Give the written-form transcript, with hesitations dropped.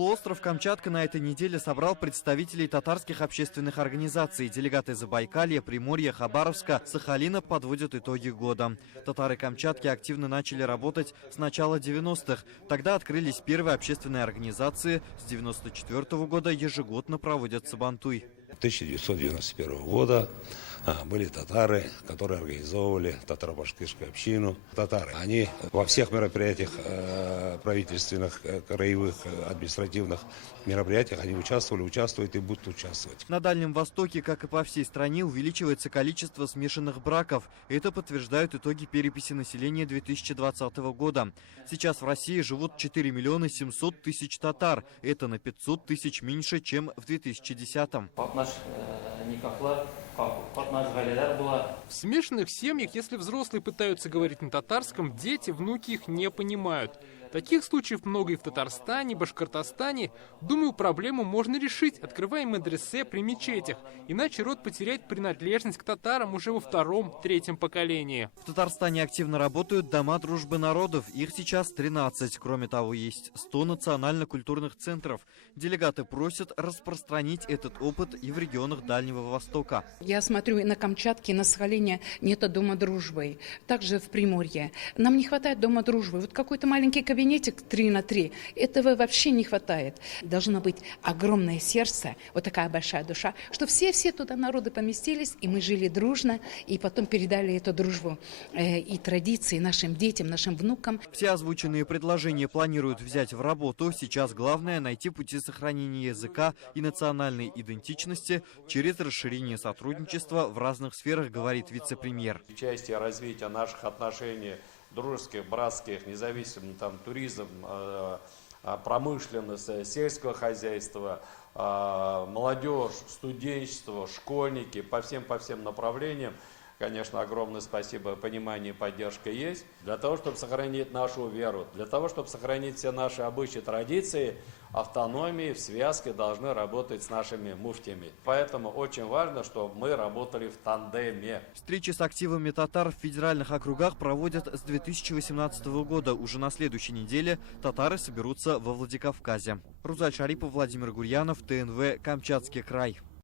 Полуостров Камчатка на этой неделе собрал представителей татарских общественных организаций. Делегаты Забайкалья, Приморья, Хабаровска, Сахалина подводят итоги года. Татары Камчатки активно начали работать с начала 90-х. Тогда открылись первые общественные организации. С 94-го года ежегодно проводят Сабантуй. 1991 года были татары, которые организовывали татаро-башкирскую общину. Татары, они во всех мероприятиях правительственных, краевых, административных мероприятиях, они участвуют и будут участвовать. На Дальнем Востоке, как и по всей стране, увеличивается количество смешанных браков. Это подтверждают итоги переписи населения 2020 года. Сейчас в России живут 4 миллиона 700 тысяч татар. Это на 500 тысяч меньше, чем в 2010-м. В смешанных семьях, если взрослые пытаются говорить на татарском, дети, внуки их не понимают. Таких случаев много и в Татарстане, Башкортостане. Думаю, проблему можно решить, открывая медресе при мечетях. Иначе род потеряет принадлежность к татарам уже во втором-третьем поколении. В Татарстане активно работают дома дружбы народов. Их сейчас 13. Кроме того, есть 100 национально-культурных центров. Делегаты просят распространить этот опыт и в регионах Дальнего Востока. Я смотрю, на Камчатке, на Сахалине нет дома дружбы. Также в Приморье. Нам не хватает дома дружбы. Вот какой-то маленький кабинетик 3×3. Этого вообще не хватает. Должно быть огромное сердце, вот такая большая душа, что все туда народы поместились, и мы жили дружно, и потом передали эту дружбу и традиции нашим детям, нашим внукам. Все озвученные предложения планируют взять в работу. Сейчас главное найти пути сохранения языка и национальной идентичности через расширение сотрудничества в разных сферах, говорит вице-премьер. Части развития наших отношений дружеских, братских, независимо там туризм, промышленность, сельское хозяйство, молодежь, студенчество, школьники, по всем направлениям. Конечно, огромное спасибо, понимание и поддержка есть. Для того, чтобы сохранить нашу веру, для того, чтобы сохранить все наши обычаи, традиции, автономии в связке должны работать с нашими муфтиями. Поэтому очень важно, чтобы мы работали в тандеме. Встречи с активами татар в федеральных округах проводят с 2018 года. Уже на следующей неделе татары соберутся во Владикавказе. Рузаль Шарипов, Владимир Гурьянов, ТНВ, Камчатский край.